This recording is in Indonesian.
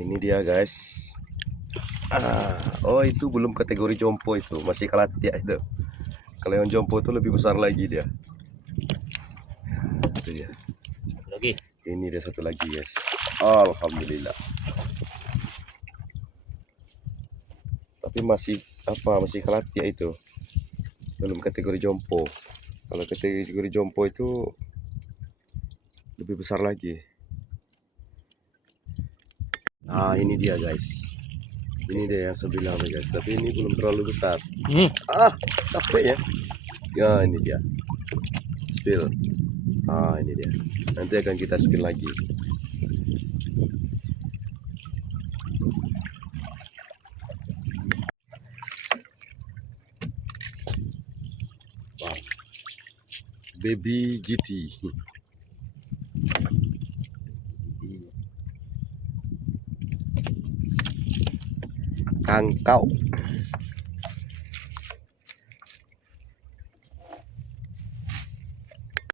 Ini dia guys. Oh itu belum kategori jompo itu, masih kalatia itu. Kalau yang jompo itu lebih besar lagi dia. Itu dia. Lagi. Ini dia satu lagi guys. Alhamdulillah. Tapi masih kalatia itu. Belum kategori jompo. Kalau kategori jompo itu lebih besar lagi. Ini dia guys. Ini dia yang saya bilang guys, tapi ini belum terlalu besar. Capek ya. Ya ini dia. Spill. Ini dia. Nanti akan kita spill lagi. Wow. Baby GT. Kangkau.